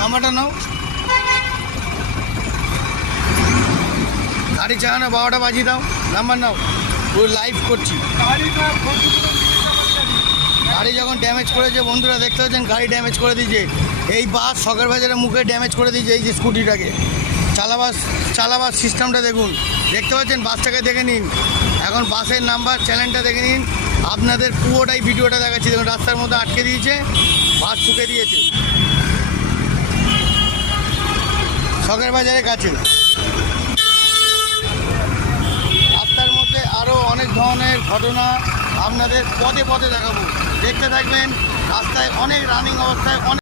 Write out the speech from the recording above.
নাম্বারটা নাও। গাড়ি চালানো 12টা বাজিয়ে দাও, নাম্বার নাও। পুরো লাইভ করছি। গাড়ি যখন ড্যামেজ করেছে বন্ধুরা দেখতে পাচ্ছেন, গাড়ি ড্যামেজ করে দিয়েছে। এই বাস শখের বাজারের মুখে ড্যামেজ করে দিয়েছে। এই যে স্কুটিটাকে চালাবার সিস্টেমটা দেখুন, দেখতে পাচ্ছেন। বাসটাকে দেখে নিন, এখন বাসের নাম্বার চ্যানেলটা দেখে নিন। আপনাদের পুরোটাই ভিডিওটা দেখাচ্ছি। দেখুন রাস্তার মধ্যে আটকে দিয়েছে, বাস ঠুকে দিয়েছে শখের বাজারের কাছে। রাস্তার মধ্যে আরও অনেক ধরনের ঘটনা আপনাদের পদে পদে দেখাবো, দেখতে থাকবেন। রাস্তায় অনেক রানিং অবস্থায় অনেক